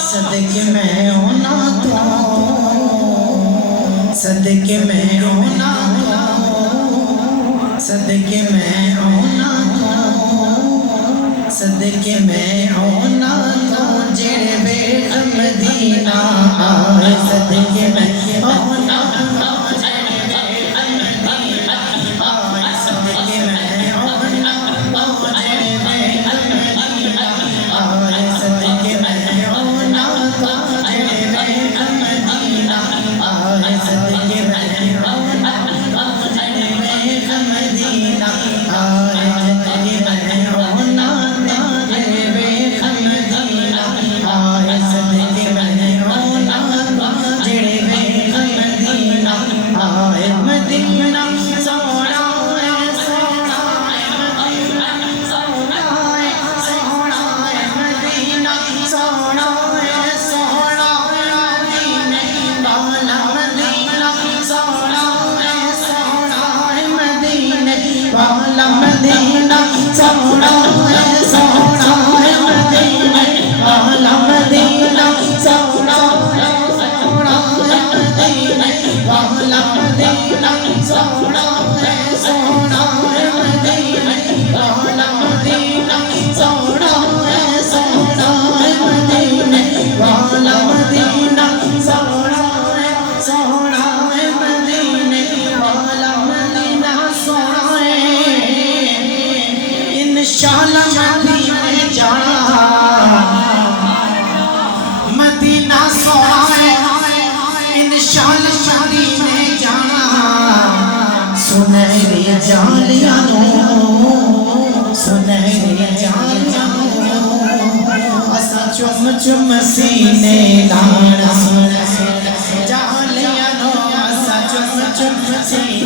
صدقے میں ہونا تو صدقے میں ہونا تو صدقے میں ہونا تو جڑے بے مدینہ آئے صدقے میں ہونا تو جڑے بے مدینہ آئے صدقے میں ہونا تو جڑے بے مدینہ آئے صدقے میں ہونا تو جڑے بے مدینہ آئے صدقے میں ہونا تو جڑے بے مدینہ آئے صدقے میں ہونا تو جڑے بے مدینہ آئے صدقے میں ہونا تو جڑے بے مدینہ آئے مدینہ سونا ہے سونا ہے مدینہ سونا ہے سونا ہے مدینہ سونا ہے سونا ہے مدینہ والا مدینہ سونا ہے سونا ہے مدینہ والا مدینہ سونا ہے سونا ہے مدینہ والا مدینہ سونا ہے سونا ہے مدینہ والا مدینہ سونا ہے سونا ہے مدینہ والا مدینہ سونا ہے سونا ہے مدینہ والا مدینہ سونا ہے سونا ہے مدینہ والا مدینہ سونا ہے انشاءاللہ مدینہ جانا مدینہ سونا ہے انشاءاللہ مدینہ جانا سنہری جالیاں سنہری جالیاں اسا چم چم سینے لانا جالیاں اسا چم چم سینے